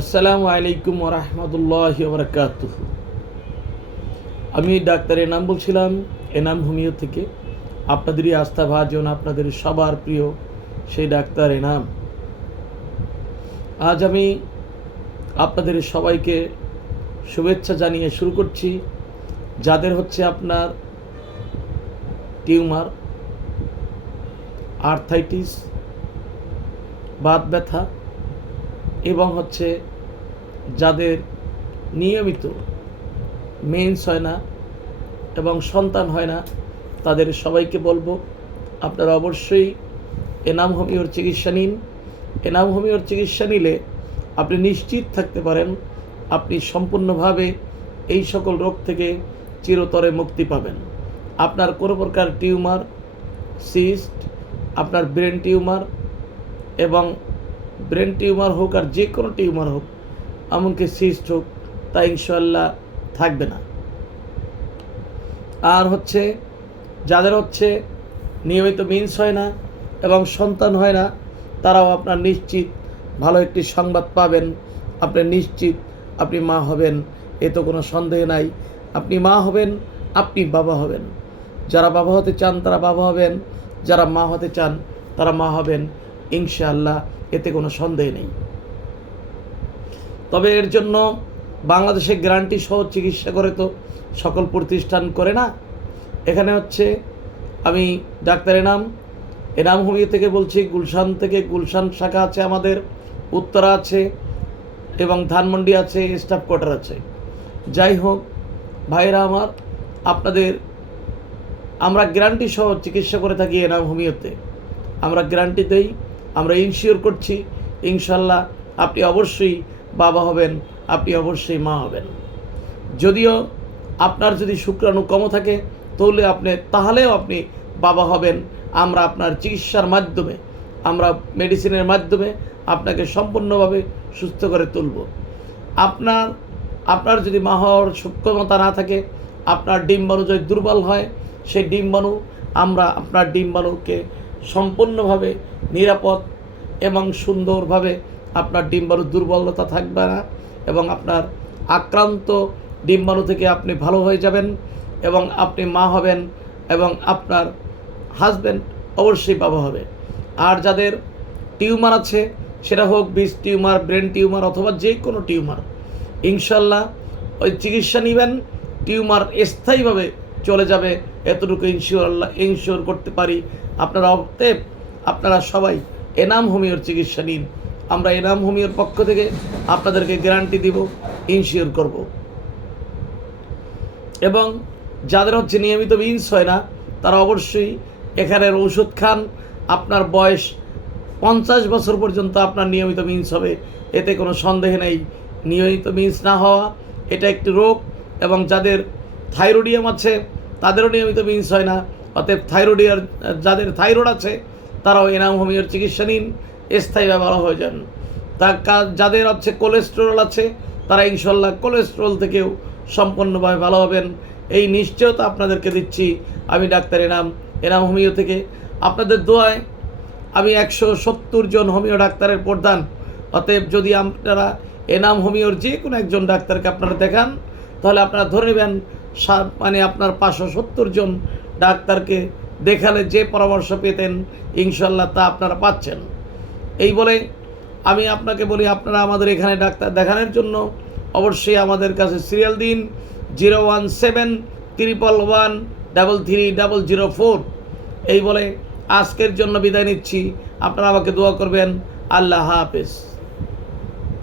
আসসালামু আলাইকুম ওরহমতুল্লাহি ওবরাকাতুহু। আমি ডাক্তার এনাম বলছিলাম, এনাম হোমিও থেকে। আপনাদেরই আস্থাভাজন, আপনাদের সবার প্রিয় সেই ডাক্তার এনাম। আজ আমি আপনাদের সবাইকে শুভেচ্ছা জানিয়ে শুরু করছি। যাদের হচ্ছে আপনার টিউমার, আর্থাইটিস, বাত ব্যথা এবং হচ্ছে যাদের নিয়মিত মেন্স হয় না এবং সন্তান হয় না, তাদের সবাইকে বলবো আপনারা অবশ্যই এনাম হোমিওর চিকিৎসা নিন। এনাম হোমিওর চিকিৎসা নিলে আপনি নিশ্চিত থাকতে পারেন আপনি সম্পূর্ণভাবে এই সকল রোগ থেকে চিরতরে মুক্তি পাবেন। আপনার কোনো প্রকার টিউমার, সিস্ট, আপনার ব্রেন টিউমার এবং ব্রেন টিউমার হোক আর যে কোনো টিউমার হোক, এমনকি সিস্ট হোক, তা ইনশাআল্লাহ থাকবে না। আর হচ্ছে যাদের হচ্ছে নিয়মিত মিন্স হয় না এবং সন্তান হয় না, তারাও আপনার নিশ্চিত ভালো একটি সংবাদ পাবেন। আপনি নিশ্চিত আপনি মা হবেন, এ তো কোনো সন্দেহ নাই। আপনি মা হবেন, আপনি বাবা হবেন। যারা বাবা হতে চান তারা বাবা হবেন, যারা মা হতে চান তারা মা হবেন ইনশাআল্লাহ, এতে কোনো সন্দেহ নেই। তবে এর জন্য বাংলাদেশে গ্যারান্টি সহ চিকিৎসা করে তো সকল প্রতিষ্ঠান করে না। এখানে হচ্ছে আমি ডাক্তার এনাম হোমিও থেকে বলছি, গুলশান থেকে। গুলশান শাখা আছে আমাদের, উত্তরা আছে এবং ধানমন্ডি আছে, স্টাফ কোয়ার্টার আছে। যাই হোক ভাইরা আমার, আপনাদের আমরা গ্যারান্টি সহ চিকিৎসা করে থাকি এনাম হোমিওতে। আমরা গ্যারান্টি দেই, আমরা ইনশিওর করছি ইনশাল্লাহ আপনি অবশ্যই বাবা হবেন, আপনি অবশ্যই মা হবেন। যদিও আপনার যদি শুক্রাণু কম থাকে তাহলেও আপনি বাবা হবেন। আমরা আপনার চিকিৎসার মাধ্যমে, আমরা মেডিসিনের মাধ্যমে আপনাকে সম্পূর্ণভাবে সুস্থ করে তুলব। আপনার যদি মা হওয়ার সক্ষমতা না থাকে, আপনার ডিম্বাণু যদি দুর্বল হয়, সেই আমরা আপনার ডিম্বাণুকে সম্পূর্ণভাবে নিরাপদ এবং সুন্দরভাবে আপনার ডিম্বাণু দুর্বলতা থাকবে না এবং আপনার আক্রান্ত ডিম্বাণু থেকে আপনি ভালো হয়ে যাবেন এবং আপনি মা হবেন এবং আপনার হাজব্যান্ড অবশ্যই বাবা হবে। আর যাদের টিউমার আছে, সেটা হোক বিষ টিউমার, ব্রেন টিউমার অথবা যে কোনো টিউমার, ইনশাল্লাহ ওই চিকিৎসা নেবেন, টিউমার স্থায়ীভাবে চলে যাবে, এতটুকু ইনশিওর করতে পারি। আপনারা সবাই এনাম হোমিওর চিকিৎসা নিন। আমরা এনাম হোমিওর পক্ষ থেকে আপনাদেরকে গ্যারান্টি দিব, ইনশিওর করব। এবং যাদের হচ্ছে নিয়মিত মিন্স হয় না, তারা অবশ্যই এখানের ওষুধ খান। আপনার বয়স 50 বছর পর্যন্ত আপনার নিয়মিত মিন্স হবে, এতে কোনো সন্দেহ নেই। নিয়মিত মিন্স না হওয়া এটা একটি রোগ, এবং যাদের থাইরয়েডিয়াম আছে তাদেরও নিয়মিত মিন্স হয় না। অতএব যাদের থাইরয়েড আছে তারাও এনাম হোমিওর চিকিৎসা নিন, স্থায়ীভাবে ভালো হয়ে যান। যাদের হচ্ছে কোলেস্টেরল আছে, তারা ইনশাল্লাহ কোলেস্টেরল থেকেও সম্পূর্ণভাবে ভালো হবেন, এই নিশ্চয়তা আপনাদেরকে দিচ্ছি আমি ডাক্তার এনাম হোমিও থেকে। আপনাদের দোয়ায় আমি 170 জন হোমিও ডাক্তারের প্রধান। অতএব যদি আপনারা এনাম হোমিওর যে কোনো একজন ডাক্তারকে আপনারা দেখান, তাহলে আপনারা ধরে নেবেন আপনার 570 জন ডাক্তারকে দেখালে যে পরামর্শ পেতেন ইনশাল্লাহ তা আপনারা পাচ্ছেন। এই বলে আমি আপনাকে বলি, আপনারা আমাদের এখানে ডাক্তার দেখানোর জন্য অবশ্যই আমাদের কাছে সিরিয়াল দিন 01711133004। এই বলে আজকের জন্য বিদায় নিচ্ছি। আপনারা আমাকে দোয়া করবেন। আল্লাহ হাফেজ।